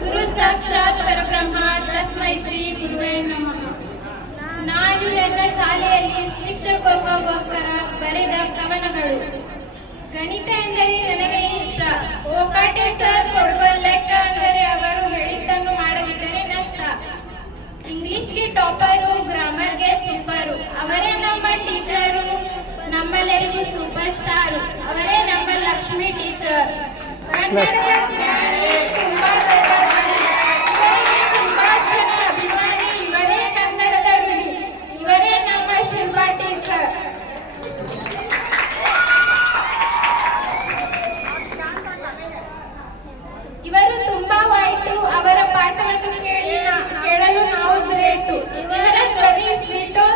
ಗುರು ಸಾಕ್ಷಾತ್ ಪರಬ್ರಹ್ಮ ತಸ್ಮೈ ಶ್ರೀ ಗುರುವೇ ನಮಃ. ನಾನು ನನ್ನ ಶಾಲೆಯಲ್ಲಿ ಶಿಕ್ಷಕರಿಗೋಸ್ಕರ ಬರೆದ ಕವನಗಳು. ಗಣಿತ ಎಂದರೆ ನನಗೆ ಇಷ್ಟ. ಓಕಾಟೆ ಸರ್ ಕೊಡುವ ಲೆಕ್ಕ ಅಂದರೆ ಅವರು ಹೇಳಿದ್ದನ್ನು ಮಾಡದಿದ್ದರೆ ನಷ್ಟ. ಇಂಗ್ಲಿಷ್ಗೆ ಟಾಪರು, ಗ್ರಾಮರ್ಗೆ ಸೂಪರು, ಅವರೇ ನಮ್ಮ ಟೀಚರು, ನಮ್ಮೆಲ್ಲರಿಗೂ ಸೂಪರ್ ಸ್ಟಾರ್, ಅವರೇ ನಮ್ಮ ಲಕ್ಷ್ಮಿ ಟೀಚರ್. ಕನ್ನಡದ ಜ್ಞಾನಿ, ತುಂಬಾ ಗರ್ವಪಡಿ, ಇವರಿಗೆ ತುಂಬಾ ಜನ ಅಭಿಮಾನಿ, ಇವರೇ ಕನ್ನಡದ ಋಣಿ, ಇವರೇ ನಮ್ಮ ಶಿಲ್ಪಾ ಟೀಚರ್. ಇವರು ತುಂಬಾ ವೈಟು, ಅವರ ಪಾಠವನ್ನು ಕೇಳಲು ನಾವು ಗ್ರೇಟು, ಇವರ ಧ್ವನಿ ಸ್ವೀಟು,